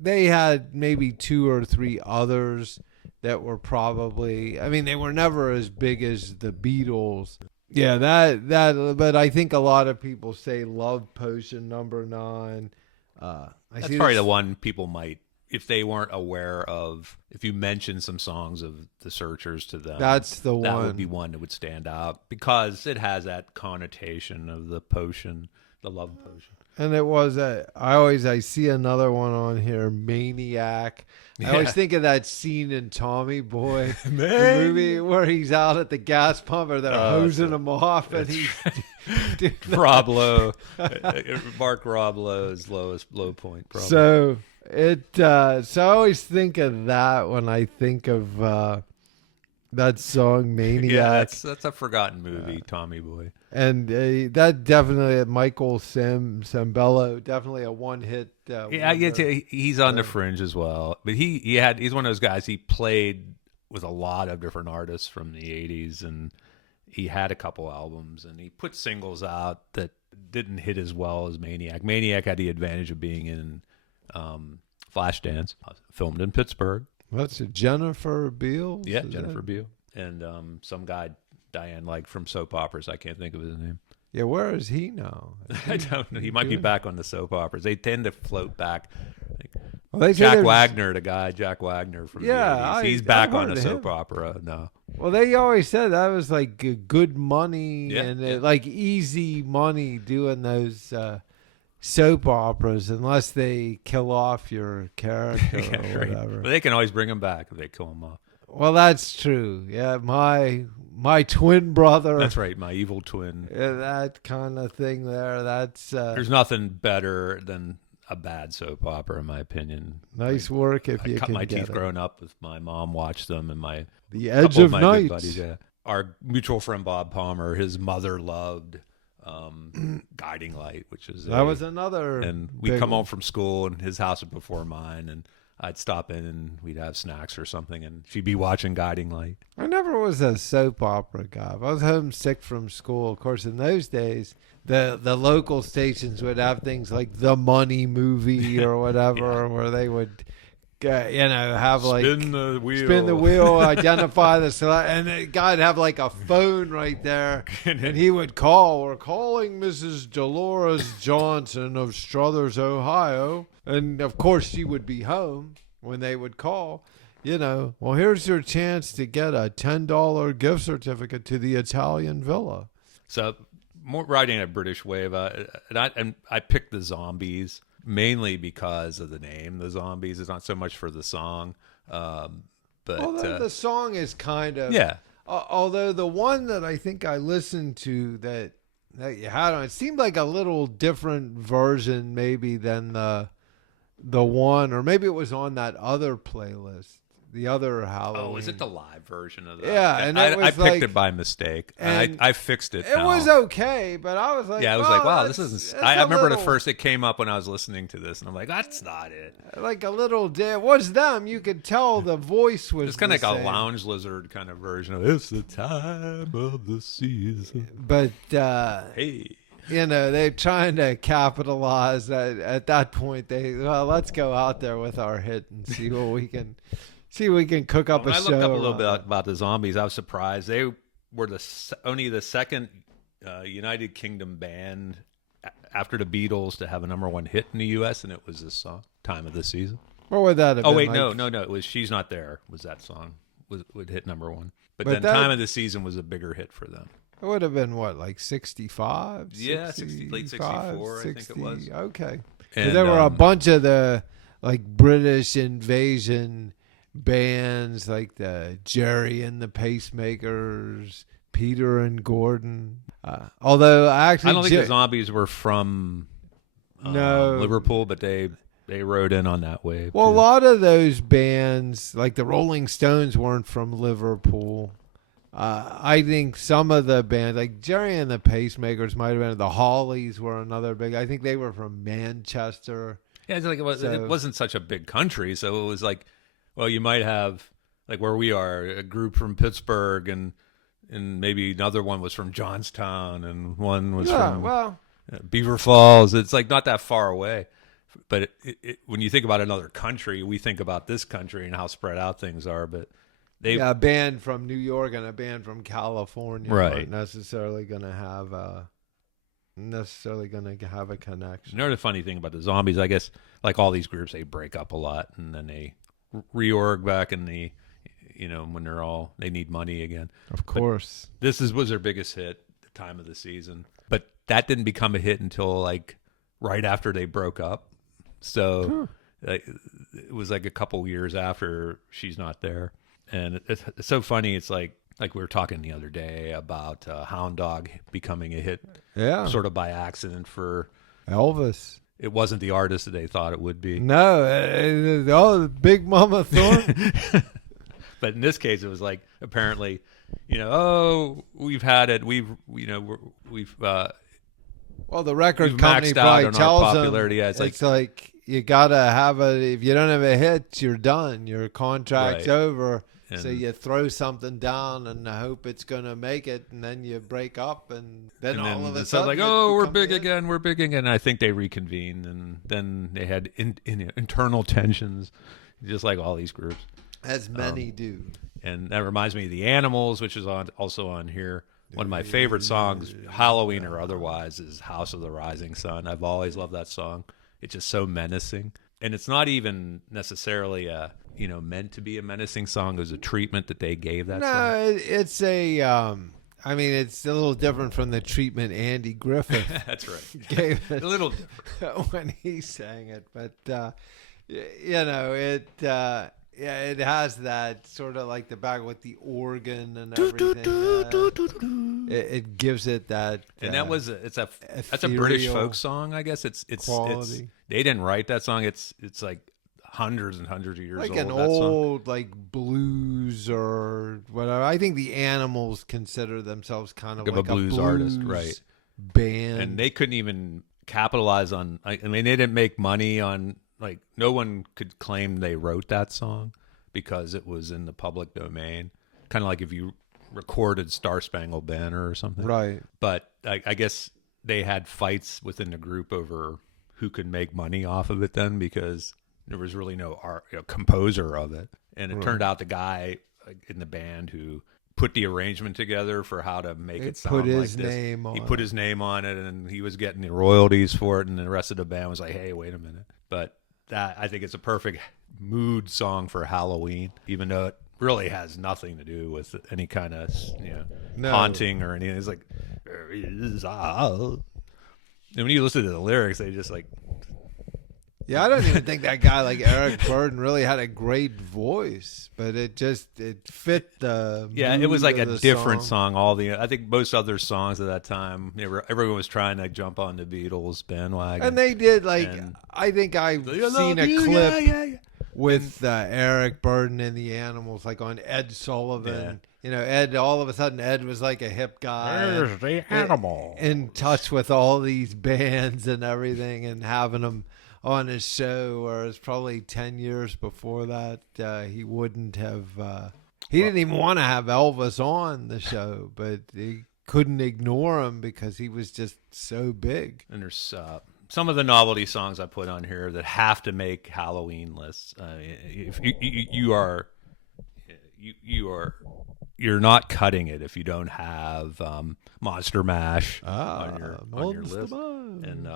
they had maybe 2 or 3 others that were probably. I mean, they were never as big as the Beatles. Yeah, that. But I think a lot of people say Love Potion number 9. That's probably the one people might, if they weren't aware of. If you mention some songs of the Searchers to them, that's the one. That would be one that would stand out because it has that connotation of the potion, the love potion. And it was I see another one on here, Maniac. I always think of that scene in Tommy Boy, the movie where he's out at the gas pump or they're hosing him off, and he's Rob Lowe, Mark Rob Lowe's low point. Probably. So I always think of that when I think of that song Maniac. Yeah, that's a forgotten movie, Tommy Boy. And that definitely, Michael Sembello, definitely a one-hit. I get to. He's on the fringe as well, but he's one of those guys. He played with a lot of different artists from the 80s, and he had a couple albums, and he put singles out that didn't hit as well as Maniac. Maniac had the advantage of being in Flashdance, filmed in Pittsburgh. What's it, Jennifer Beals? Yeah, Jennifer Beal. And some guy Diane liked from soap operas. I can't think of his name. Yeah, where is he now? I don't know. He might be back on the soap operas. They tend to float back. Well, they say Jack there's- Wagner, the guy Jack Wagner from the 80s. He's back I've on heard a of soap him. opera now. Well, they always said that was like good money Yeah, and yeah. like easy money doing those soap operas, unless they kill off your character Yeah, or right. whatever. But they can always bring him back if they kill him off. Well, that's true. Yeah, my twin brother. That's right, my evil twin. That kind of thing there. That's There's nothing better than a bad soap opera, in my opinion. nice work if I you cut can my get teeth it. growing up with my mom watched them, and my The Edge couple of my good Night. buddies, yeah. Our mutual friend Bob Palmer, his mother loved Guiding Light, which is That was another. and we'd big come one. home from school, and his house was before mine, and I'd stop in and we'd have snacks or something, and she'd be watching Guiding Light. I never was a soap opera guy. If I was homesick from school, of course, in those days, the local stations would have things like The Money Movie or whatever, where they would, have like Spin the wheel. spin the wheel, identify the select, and the guy'd have like a phone right there, and he would call. We're calling Mrs. Dolores Johnson of Struthers, Ohio, and of course she would be home when they would call. Well, here's your chance to get a $10 gift certificate to the Italian Villa. So, more riding a British wave, and I picked the Zombies mainly because of the name, the Zombies. It's not so much for the song, but Although the song is kind of yeah. Although the one that I think I listened to that you had on, it seemed like a little different version maybe than the one, or maybe it was on that other playlist, the other Halloween. Oh, is it the live version of that? Yeah, and I it was picked like- it by mistake. and I fixed it. It now. was okay, but I was like, Yeah, I was well, like, wow, this that's- isn't. that's I a remember little, at first it came up when I was listening to this, and I'm like, that's not it. like a little. It was them. You could tell the voice was. It's kind of the like a same. lounge lizard kind of version of "It's the time of the season." But Hey, they're trying to capitalize. At that point, let's go out there with our hit and see what we can. See, we can cook up when a I show. looked up a little around bit it. about the Zombies, I was surprised. They were only the second United Kingdom band after the Beatles to have a #1 hit in the U.S., and it was this song, "Time of the Season." What would that have Oh been? wait, like? no, it was "She's Not There." Was that song would hit #1? But But then that- "Time of the Season" was a bigger hit for them. It would have been what, like 65? Yeah, 60 late 64, I think it was. Okay. 'Cause And there were a bunch of the like British invasion bands, like the Jerry and the Pacemakers, Peter and Gordon. Although actually, I don't think the Zombies were from No. Liverpool, but they rode in on that wave. well, a too. lot of those bands, like the Rolling Stones, weren't from Liverpool. I think some of the bands, like Jerry and the Pacemakers, might have been. The Hollies were another big. I think they were from Manchester. Yeah, it's like So- it wasn't such a big country, so it was like, well, you might have like where we are, a group from Pittsburgh, and maybe another one was from Johnstown, and one was Yeah, from well, Beaver Falls. It's like not that far away, but when you think about another country, we think about this country and how spread out things are. But they, yeah, a band from New York and a band from California Right. aren't necessarily going to have a connection. you know, the funny thing about the Zombies, I guess, like all these groups, they break up a lot and then they reorg back in the, when they need money again. Of course. This was their biggest hit, the Time of the Season, but that didn't become a hit until like right after they broke up. So like, it was like a couple years after She's Not There, and it's so funny. It's like we were talking the other day about Hound Dog becoming a hit, Yeah. sort of by accident. For Elvis. it wasn't the artist that they thought it would be. No, Big Mama Thornton. But in this case, it was like apparently, we've had it. We've Well, the record We've company maxed out probably on our tells popularity. them Yeah, it's it's like you gotta have it. If you don't have a hit, you're done. Your contract's Right. over. So you throw something down and hope it's going to make it, and then you break up, and then all of a sudden, like, oh, we're big again, we're big again. And I think they reconvened, and then they had internal tensions, just like all these groups, as many do. And that reminds me of the Animals, which is also on here. One of my favorite songs, Halloween or otherwise, is "House of the Rising Sun." I've always loved that song. It's just so menacing, and it's not even necessarily meant to be a menacing song. It was a treatment that they gave that song. No, it's a. I mean, it's a little different from the treatment Andy Griffith. That's right. Gave it a little different when he sang it, but it has that sort of like the back with the organ and everything. It gives it that. And that's a British folk song, I guess. It's quality. They didn't write that song. It's like hundreds and hundreds of years like old. Like an old like blues or whatever. I think the Animals consider themselves kind of like a blues artist, right? Band, and they couldn't even capitalize on. I mean, they didn't make money on. Like, no one could claim they wrote that song because it was in the public domain. Kind of like if you recorded Star Spangled Banner or something. Right. But I guess they had fights within the group over who could make money off of it then, because there was really no composer of it. And it turned out the guy in the band who put the arrangement together for how to make it sound like this. He put his name on it, and he was getting the royalties for it, and the rest of the band was like, hey, wait a minute. But that, I think it's a perfect mood song for Halloween, even though it really has nothing to do with any kind of haunting or anything. It's like, and when you listen to the lyrics, they just like... Yeah, I don't even think that guy like Eric Burden really had a great voice, but it fit the it was like a different song. I think most other songs at that time, everyone was trying to jump on the Beatles bandwagon, and they did. I think I've seen a clip with Eric Burden and the Animals, like on Ed Sullivan. Yeah. Ed. All of a sudden, Ed was like a hip guy. There's the Animal in touch with all these bands and everything, and having them on his show, whereas probably 10 years before that, he wouldn't have. He didn't even want to have Elvis on the show, but he couldn't ignore him because he was just so big. And there's some of the novelty songs I put on here that have to make Halloween lists. If you're not cutting it if you don't have Monster Mash on your list, and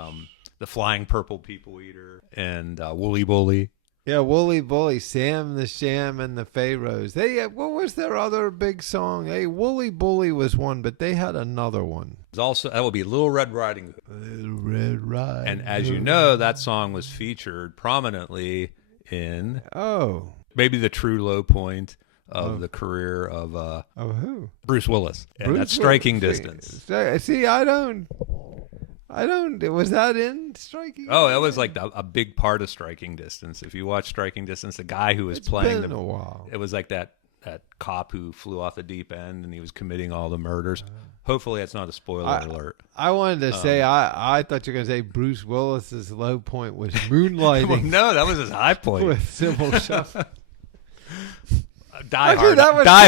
the Flying Purple People Eater, and Wooly Bully. Yeah, Wooly Bully, Sam the Sham, and the Pharaohs. What was their other big song? Hey, Wooly Bully was one, but they had another one. Also, that would be Little Red Riding Hood. Little Red Riding Hood. And as you know, that song was featured prominently in maybe the true low point of the career of who? Bruce Willis. And that's Striking Distance. See, I don't. Was that in Striking? Oh, that was like a big part of Striking Distance. If you watch Striking Distance, the guy who was playing a while. It was like that cop who flew off the deep end and he was committing all the murders. Hopefully, that's not a spoiler alert. I wanted to say I thought you were going to say Bruce Willis's low point was Moonlighting. Well, no, that was his high point. With Sybil Shepherd. Die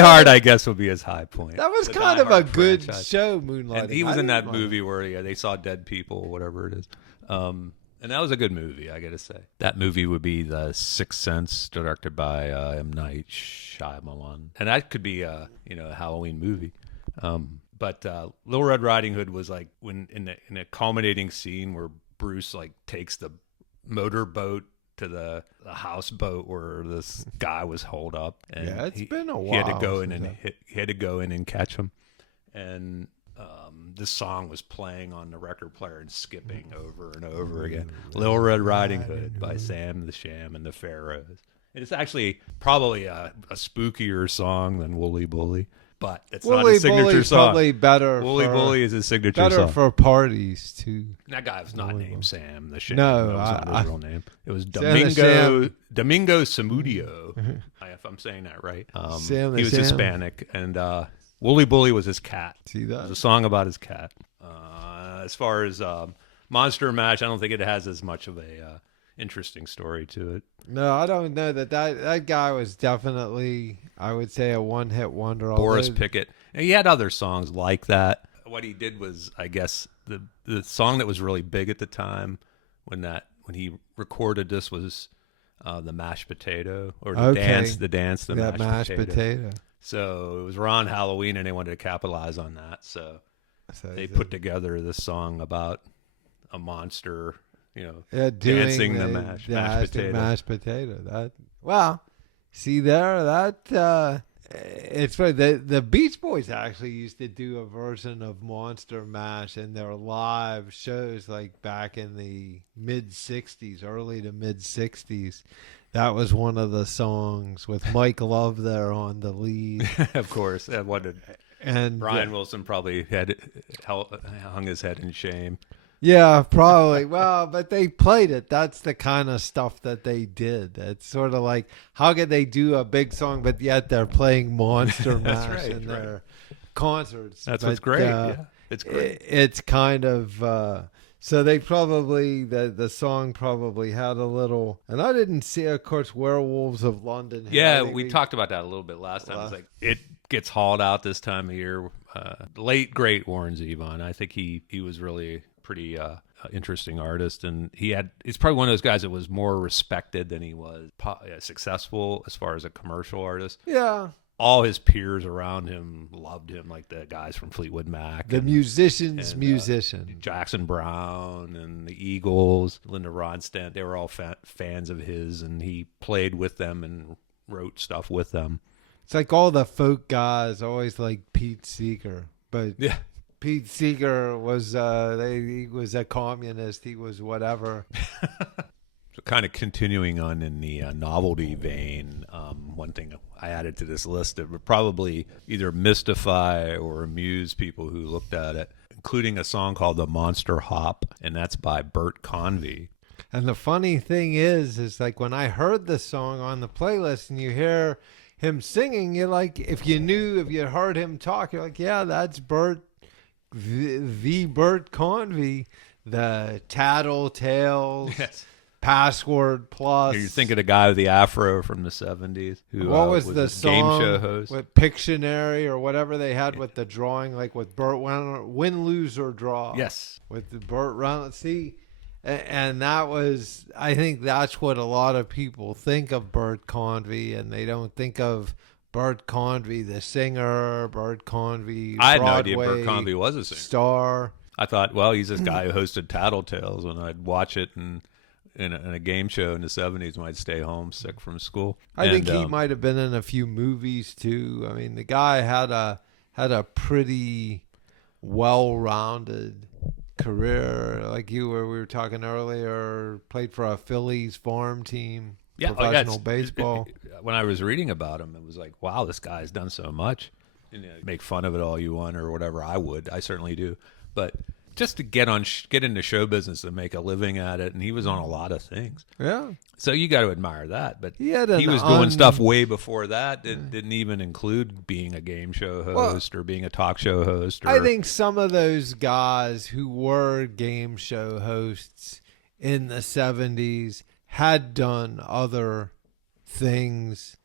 Hard, I guess, would be his high point. That was kind of a good show, Moonlighting. And he was in that movie where they saw dead people, whatever it is. And that was a good movie, I got to say. That movie would be The Sixth Sense, directed by M. Night Shyamalan. And that could be a Halloween movie. But Little Red Riding Hood was like when in a culminating scene where Bruce like takes the motorboat to the houseboat where this guy was holed up, and it's been a while. He had to go in and catch him, and this song was playing on the record player and skipping over and over again. Little Red Riding Hood by Sam the Sham and the Pharaohs. And it's actually probably a spookier song than Wooly Bully. But it's not his signature song. Probably better. Wooly Bully is his signature song. Better for parties too. That guy was not named Sam the Sham. No, that was not his real name. It was Domingo Samudio. If I'm saying that right. He was Hispanic, and Wooly Bully was his cat. See that? It was a song about his cat. As far as Monster Mash, I don't think it has as much of a interesting story to it. No, I don't know that guy was definitely, I would say, a one-hit wonder. Boris Pickett. And he had other songs like that. What he did was, I guess, the song that was really big at the time when he recorded this was the mashed potato, or the dance, the mashed potato. So it was around Halloween, and they wanted to capitalize on that. So they put together this song about a monster, dancing the mashed potato. Mashed potato. See there, it's funny. The Beach Boys actually used to do a version of Monster Mash in their live shows, like back in the mid-'60s, early to mid-'60s. That was one of the songs with Mike Love there on the lead. Of course. And Brian Wilson probably hung his head in shame. Yeah, probably. Well, but they played it. That's the kind of stuff that they did. It's sort of like, how could they do a big song, but yet they're playing Monster Mash in their concerts? That's what's great. Yeah, it's great. It's kind of... so they probably, the song probably had a little... And I didn't see, of course, Werewolves of London. Yeah, we talked about that a little bit last time. It's like, it gets hauled out this time of year. Late, great Warren Zevon. I think he was really... pretty interesting artist, and he's probably one of those guys that was more respected than he was successful as far as a commercial artist. Yeah, all his peers around him loved him, like the guys from Fleetwood Mac, musician Jackson Browne and the Eagles, Linda Ronstadt. They were all fans of his, and he played with them and wrote stuff with them. It's like all the folk guys always like Pete Seeger, but yeah. Pete Seeger was he was a communist. He was whatever. So kind of continuing on in the novelty vein, one thing I added to this list that would probably either mystify or amuse people who looked at it, including a song called The Monster Hop, and that's by Bert Convy. And the funny thing is like when I heard this song on the playlist and you hear him singing, you're like, if you heard him talk, you're like, yeah, that's Bert. The Bert Convy, the Tattletales, yes. Password Plus. You're thinking of the guy with the afro from the 70s. Who, what was the song? Game show host. With Pictionary or whatever they had with the drawing, like with Burt Win, Lose, or Draw. Yes. With the Burt Reynolds. See, and that was, I think that's what a lot of people think of Bert Convy, and they don't think of Bert Convy, the singer, Bert Convy, I had Broadway no idea Bert Convy was a singer. Star. I thought, well, he's this guy who hosted Tattletales, and I'd watch it in a game show in the 70s when I'd stay home sick from school. I think he might have been in a few movies too. I mean, the guy had a pretty well-rounded career. Like we were talking earlier, played for a Phillies farm team. Yeah, professional baseball. When I was reading about him, it was like, wow, this guy's done so much. And, make fun of it all you want or whatever. I certainly do. But just to get into show business and make a living at it, and he was on a lot of things. Yeah. So you got to admire that. But he was doing stuff way before that. It didn't even include being a game show host or being a talk show host. I think some of those guys who were game show hosts in the 70s had done other things,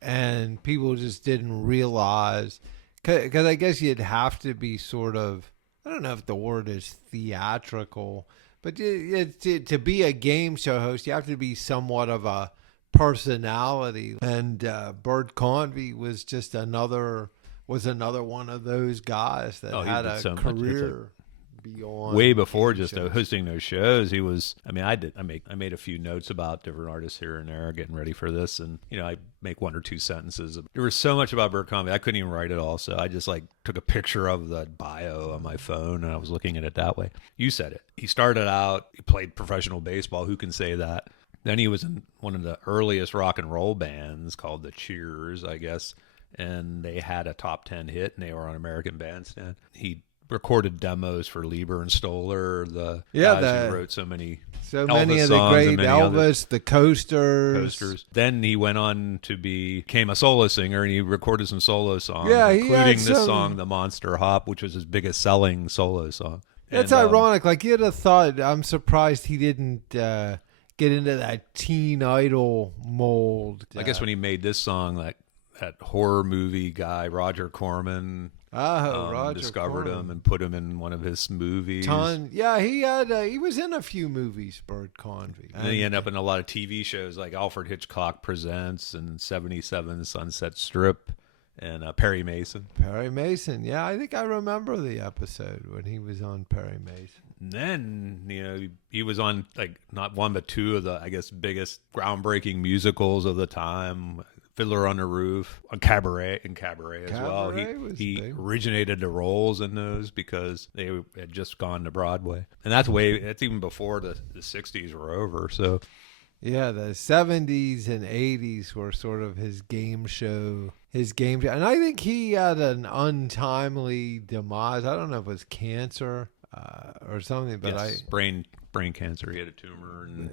and people just didn't realize. Because I guess you'd have to be sort of, I don't know if the word is theatrical, but to be a game show host, you have to be somewhat of a personality. And Bert Convy was just another one of those guys that had a career beyond way before just hosting those shows. He was, I made a few notes about different artists here and there getting ready for this, and I make one or two sentences. There was so much about Bert Convy I couldn't even write it all, so I just took a picture of the bio on my phone and I was looking at it that way. You said it. He started out, he played professional baseball. Who can say that? Then he was in one of the earliest rock and roll bands called the Cheers, I guess, and they had a top 10 hit and they were on American Bandstand. He recorded demos for Lieber and Stoller, the guys who wrote so many of songs, the great Elvis, others. the Coasters. Then he went on to became a solo singer, and he recorded some solo songs, including this song, The Monster Hop, which was his biggest selling solo song. That's ironic. You'd have thought, I'm surprised he didn't get into that teen idol mold. I guess when he made this song, that horror movie guy Roger Corman Roger discovered Corman. him and put him in one of his movies. He was in a few movies, Bert Convy. And then he ended up in a lot of TV shows like Alfred Hitchcock Presents and 77 Sunset Strip and Perry Mason. Perry Mason, yeah, I think I remember the episode when he was on Perry Mason. And then, he was on like not one but two of the, I guess, biggest groundbreaking musicals of the time. Fiddler on the Roof, on Cabaret as well. He originated the roles in those because they had just gone to Broadway, and that's even before the 60s were over. So, yeah, the 70s and 80s were sort of his game show, and I think he had an untimely demise. I don't know if it was cancer or something, but yes, brain cancer. He had a tumor and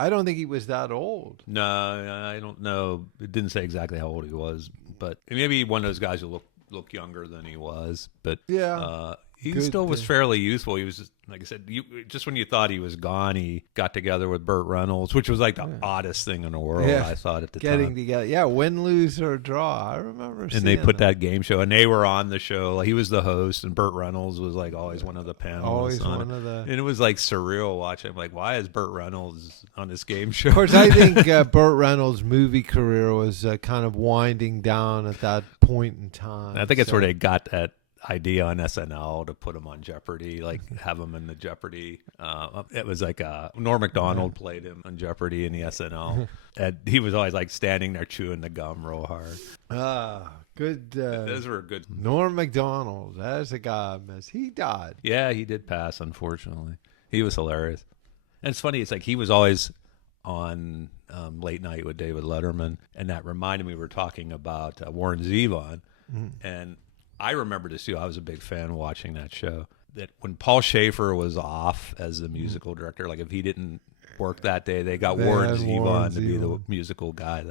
I don't think he was that old. No, I don't know. It didn't say exactly how old he was, but maybe one of those guys who look younger than he was. But yeah, he still was fairly youthful. He was, like I said, just when you thought he was gone, he got together with Burt Reynolds, which was like the oddest thing in the world, I thought, at the time. Getting together. Yeah, win, lose, or draw. I remember seeing And they put that game show, and they were on the show. Like, he was the host, and Burt Reynolds was like always one of the panelists. Always one of the... And it was like surreal watching. I'm like, why is Burt Reynolds on this game show? Of course, I think Burt Reynolds' movie career was kind of winding down at that point in time. I think it's where they got that idea on SNL to put him on Jeopardy, like have him in the Jeopardy. It was like Norm Macdonald played him on Jeopardy in the SNL, and he was always like standing there chewing the gum real hard. Good. Those were good. Norm Macdonald, that's a guy I miss. He died. Yeah, he did pass, unfortunately. He was hilarious, and it's funny. It's like he was always on Late Night with David Letterman, and that reminded me we were talking about Warren Zevon, and I remember this too. I was a big fan watching that show. That when Paul Schaefer was off as the musical director, like if he didn't work that day, they got Warren Zevon to be the musical guy.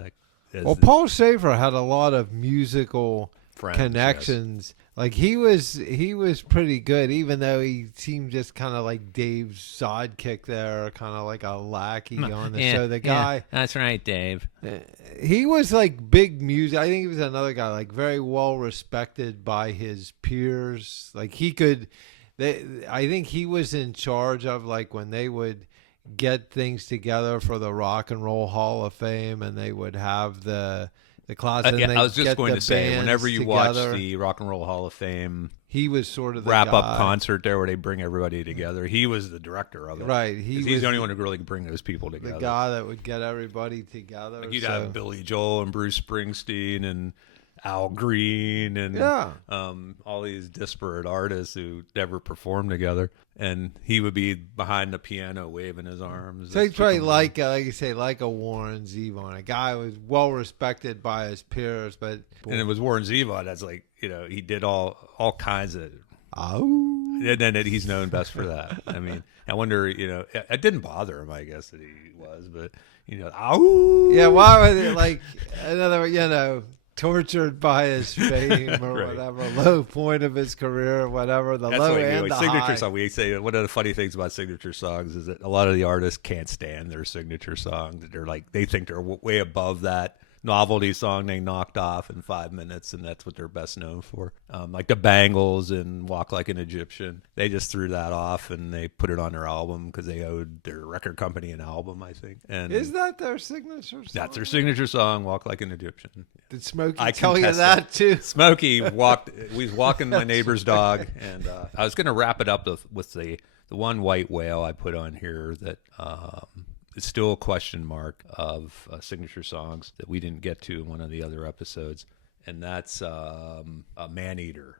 Paul Schaefer had a lot of musical connections. Yes. Like he was pretty good, even though he seemed just kind of like Dave's sidekick there, kind of like a lackey on the show. The guy, that's right, Dave. He was like big music. I think he was another guy, like very well respected by his peers. Like I think he was in charge of like when they would get things together for the Rock and Roll Hall of Fame, and they would have the class. I was just going to say, whenever you watch the Rock and Roll Hall of Fame, he was sort of the wrap-up concert there where they bring everybody together. He was the director of it. Right. He's the only one who could really bring those people together. The guy that would get everybody together. Like you'd have Billy Joel and Bruce Springsteen and Al Green and all these disparate artists who never performed together. And he would be behind the piano waving his arms. So he's probably like you say, like a Warren Zevon, a guy who was well respected by his peers. And it was Warren Zevon that's like, he did all kinds of... And then he's known best for that. I mean, I wonder, it didn't bother him, I guess, that he was, but, Yeah, why was it like another, tortured by his fame or right. whatever, low point of his career or whatever, the That's low what and the signature high. song. We say one of the funny things about signature songs is that a lot of the artists can't stand their signature songs. They think they're way above that novelty song they knocked off in 5 minutes, and that's what they're best known for. Like the Bangles and Walk Like an Egyptian, they just threw that off and they put it on their album because they owed their record company an album, I think. And is that their signature song? That's their signature song, Walk Like an Egyptian. Did Smokey tell you that too? Smokey we was walking my neighbor's dog, and I was going to wrap it up with the one white whale I put on here that it's still a question mark of signature songs that we didn't get to in one of the other episodes, and that's a Maneater,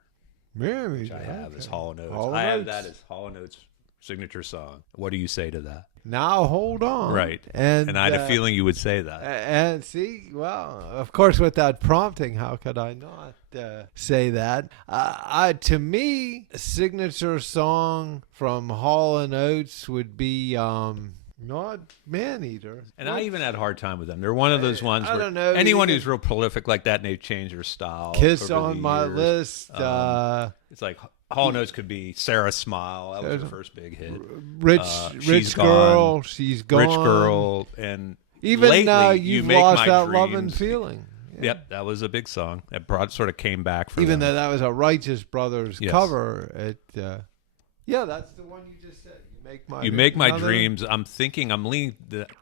which I have as Hall Oates. I have that as Hall Oates' signature song. What do you say to that? Now hold on. Right. And I had a feeling you would say that. And see, well, of course, with that prompting, how could I not say that? To me, a signature song from Hall & Oates would be not Maneater. And I even had a hard time with them. They're one of those ones where don't know, anyone who's real prolific like that and they've changed their style. Kiss over on the my years, list. It's like Hall Notes could be Sarah Smile. That was her first big hit. Rich Girl, She's Gone. Rich Girl, and even lately, You've Make Lost My That Dreams. Love and Feeling. Yeah. Yep, that was a big song. It sort of came back for even them. though that was a Righteous Brothers Yes. cover. Yeah, that's the one you just said. You Make My Dreams. I'm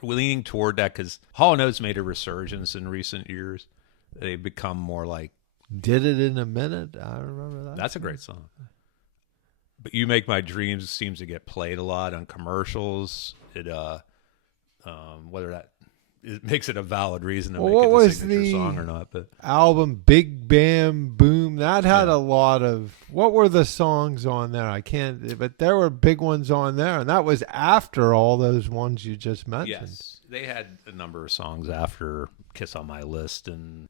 leaning toward that because Hall Notes made a resurgence in recent years. They've become more like Did It in a Minute. I remember that. That's a great song. But You Make My Dreams seems to get played a lot on commercials. Whether that it makes it a valid reason to make it the signature song or not. But album Big Bam Boom, that had a lot of, what were the songs on there? I can't, but there were big ones on there, and that was after all those ones you just mentioned. yes, they had a number of songs after Kiss on My List and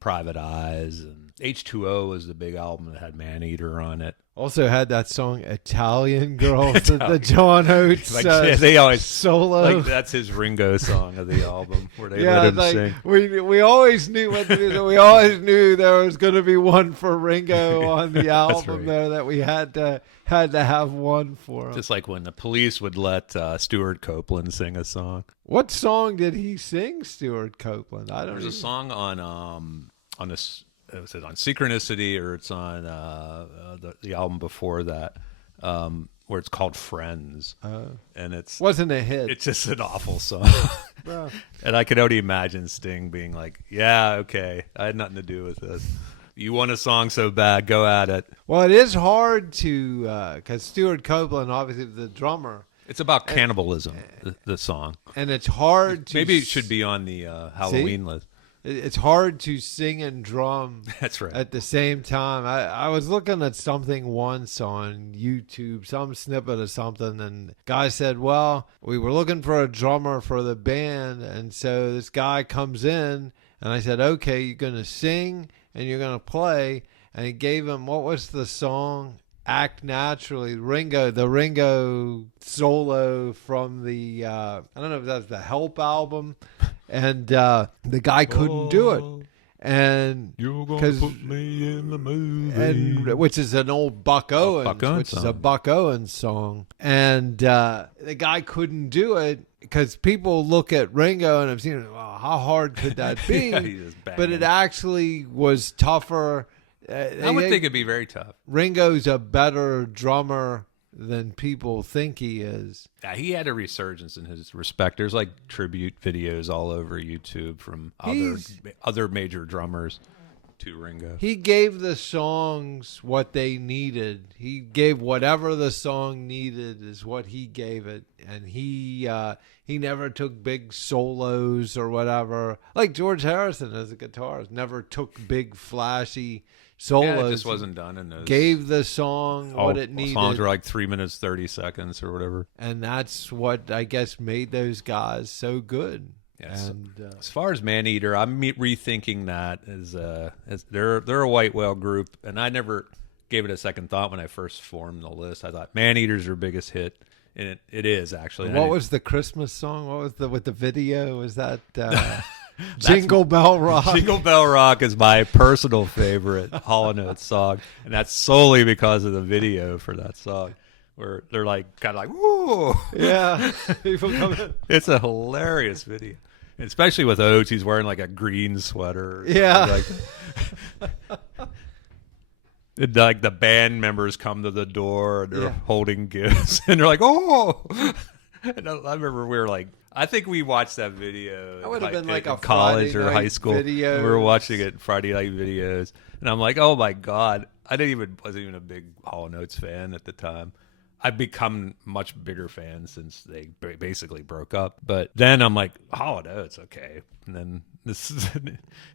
Private Eyes, and H2O was the big album that had Maneater on it. Also had that song Italian Girl, the John Oates they always solo. like that's his Ringo song of the album where they let him sing. We always knew what to do. We always knew there was going to be one for Ringo on the album right. there, that we had to have one for him. Just like when the Police would let Stuart Copeland sing a song. What song did he sing, Stuart Copeland? I don't know. There's a song on this. Was it on Synchronicity, or it's on the album before that, where it's called Friends, and it's wasn't a hit. It's just an awful song, and I could only imagine Sting being like, "Yeah, okay, I had nothing to do with this. You want a song so bad, go at it." Well, it is hard to because Stuart Copeland, obviously the drummer. It's about cannibalism, the song, and it's hard to. Maybe it should be on the Halloween list. It's hard to sing and drum. That's right. At the same time, I was looking at something once on YouTube, some snippet of something, and guy said, "Well, we were looking for a drummer for the band, and so this guy comes in, and I said, okay, you're gonna sing and you're gonna play," and he gave him, what was the song? Act Naturally, the Ringo solo from the I don't know if that's the Help album, and the guy couldn't do it, and you're gonna put me in the movie, and which is an old Buck Owens, is a Buck Owens song, and the guy couldn't do it because people look at Ringo and have seen, well, how hard could that be? But it actually was tougher. I would think it'd be very tough. Ringo's a better drummer than people think he is. Yeah, he had a resurgence in his respect. There's like tribute videos all over YouTube from other major drummers to Ringo. He gave the songs what they needed. He gave whatever the song needed is what he gave it, and he never took big solos or whatever. Like George Harrison as a guitarist never took big flashy solos. Yeah, it just wasn't done in those. Gave the song what it needed. Songs were like 3 minutes 30 seconds or whatever, and that's what I guess made those guys so good. Yes. And as far as Maneater, I'm rethinking that as they're a white whale group, and I never gave it a second thought when I first formed the list. I thought Maneater's their biggest hit, and it is actually. What was the Christmas song? What was with the video? Was that? Jingle Bell Rock. Jingle Bell Rock is my personal favorite Hall Oates song, and that's solely because of the video for that song, where they're like kind of like, whoa, yeah, people come in. It's a hilarious video, and especially with Oates. He's wearing like a green sweater. Yeah, and like the band members come to the door and they're holding gifts, and they're like, oh. And I remember we were like, I think we watched that video. That would have been like a college Friday or high school. Video. We were watching it Friday night videos, and I'm like, oh my god! I wasn't even a big Hall Oates fan at the time. I've become much bigger fan since they basically broke up. But then I'm like, Hall Oates, okay. And then it's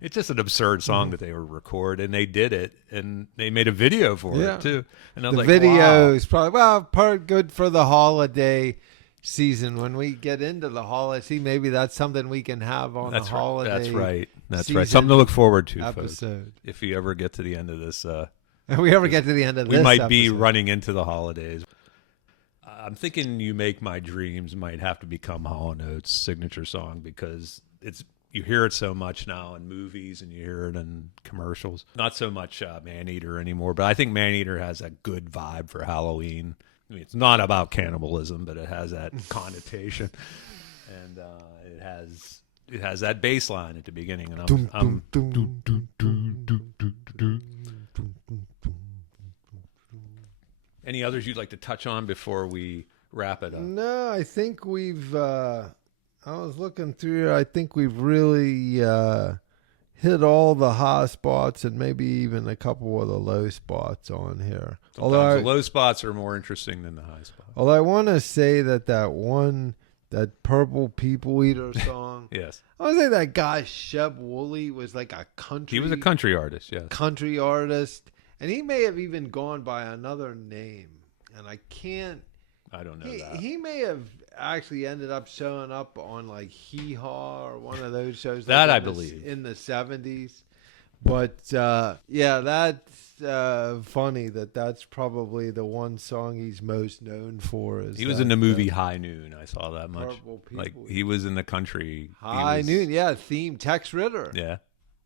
just an absurd song that they would record, and they did it, and they made a video for it too. And I'm the like, video wow. is probably part good for the holiday season. When we get into the holiday, see, maybe that's something we can have on the holiday. That's right. That's right. Something to look forward to, episode. Folks. If you ever get to the end of this, if we ever get to the end of this, we might episode. be running into the holidays. I'm thinking "You Make My Dreams" might have to become Hall & Oates' signature song because it's you hear it so much now in movies and you hear it in commercials. Not so much Maneater anymore, but I think Maneater has a good vibe for Halloween. I mean, it's not about cannibalism, but it has that connotation, and it has that bass line at the beginning. And any others you'd like to touch on before we wrap it up? No, I think we've. I was looking through. I think we've really hit all the high spots and maybe even a couple of the low spots on here. Sometimes the low spots are more interesting than the high spots. Although I want to say that Purple People Eater song. Yes. I want to say that guy Sheb Woolley was like a country. He was a country artist, yes. Country artist. And he may have even gone by another name. And I don't know that. He may have actually ended up showing up on like Hee Haw or one of those shows. That I believe. In the 70s. But, yeah, that's funny that's probably the one song he's most known for. He was in the movie High Noon. I saw that much. Like, he was in the country. High Noon, yeah, theme. Tex Ritter. Yeah.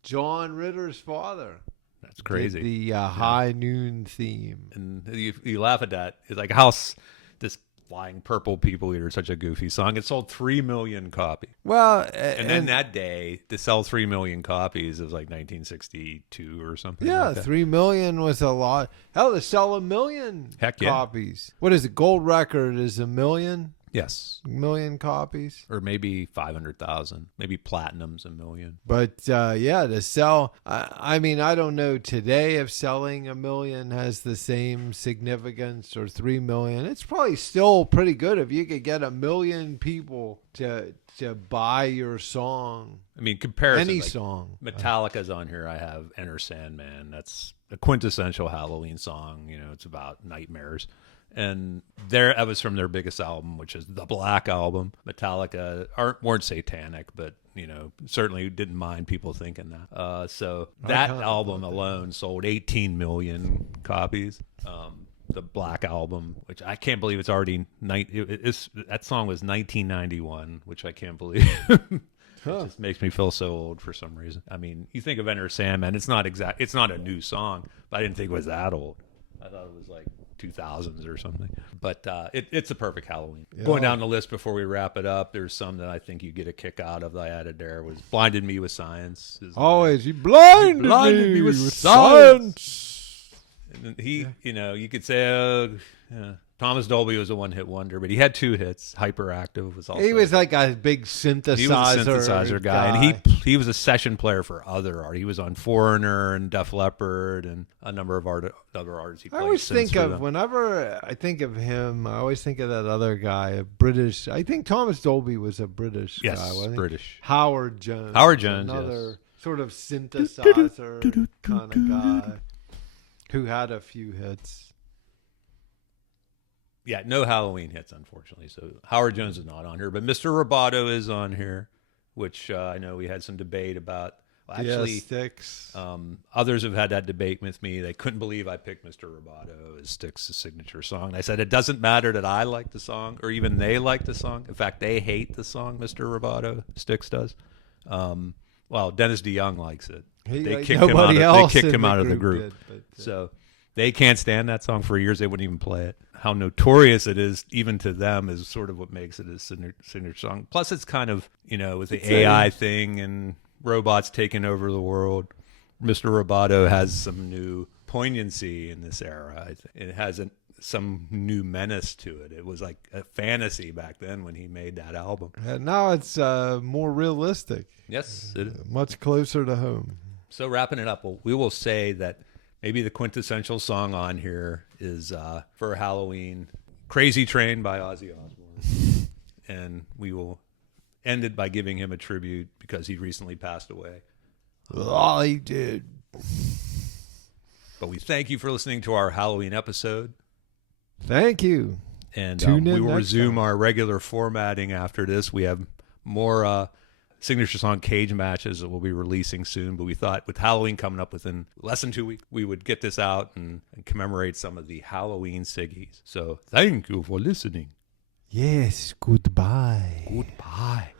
John Ritter's father. That's crazy. The High Noon theme. And you laugh at that. It's like how this Flying Purple People Eater, such a goofy song. It sold 3 million copies. Well, and then that day to sell 3 million copies, it was like 1962 or something. Yeah, like that. 3 million was a lot. Hell, to sell 1 million copies. What is it? Gold record is 1 million. Yes. 1 million copies. Or maybe 500,000. Maybe platinum's 1 million. But, yeah, to sell, I mean, I don't know today if selling 1 million has the same significance or 3 million. It's probably still pretty good if you could get 1 million people to buy your song. I mean, comparison. Any like song. Metallica's on here. I have Enter Sandman. That's a quintessential Halloween song. You know, it's about nightmares. And that was from their biggest album, which is the Black Album. Metallica weren't satanic, but certainly didn't mind people thinking that. So that album alone sold 18 million copies. The Black Album, which I can't believe it's already that song was 1991, which I can't believe. It just makes me feel so old for some reason. I mean, you think of Enter Sandman, it's not a new song, but I didn't think it was that old. I thought it was like 2000s or something. But it's a perfect Halloween. Yeah. Going down the list before we wrap it up, there's some that I think you get a kick out of that I added there. Was Blinded Me with Science. Always. You blinded me with science. And you could say, Thomas Dolby was a one-hit wonder, but he had 2 hits. Hyperactive was also. He was like a big synthesizer. He was a synthesizer guy, and he was a session player for other art. He was on Foreigner and Def Leppard and a number of other artists. He played. I always think of whenever I think of him, I always think of that other guy, a British. I think Thomas Dolby was a British guy. Wasn't British. Howard Jones. Another sort of synthesizer kind of guy who had a few hits. Yeah, no Halloween hits, unfortunately. So Howard Jones is not on here, but Mr. Roboto is on here, which I know we had some debate about. Well, actually, Styx. Others have had that debate with me. They couldn't believe I picked Mr. Roboto as Styx's signature song. And I said it doesn't matter that I like the song or even they like the song. In fact, they hate the song, Mr. Roboto. Styx does. Well, Dennis DeYoung likes it. They kicked him out of the group. So they can't stand that song. For years, they wouldn't even play it. How notorious it is, even to them, is sort of what makes it a signature song. Plus, it's kind of, with the AI thing and robots taking over the world. Mr. Roboto has some new poignancy in this era. I think it has some new menace to it. It was like a fantasy back then when he made that album. And now it's more realistic. Yes, it is. Much closer to home. So wrapping it up, we will say that maybe the quintessential song on here is for Halloween, Crazy Train by Ozzy Osbourne. And we will end it by giving him a tribute because he recently passed away. Oh, he did. But we thank you for listening to our Halloween episode. Thank you. And we will resume our regular formatting after this. We have more signature song cage matches that we'll be releasing soon, but we thought with Halloween coming up within less than 2 weeks, we would get this out and commemorate some of the Halloween Siggies. So thank you for listening. Yes, goodbye. Goodbye.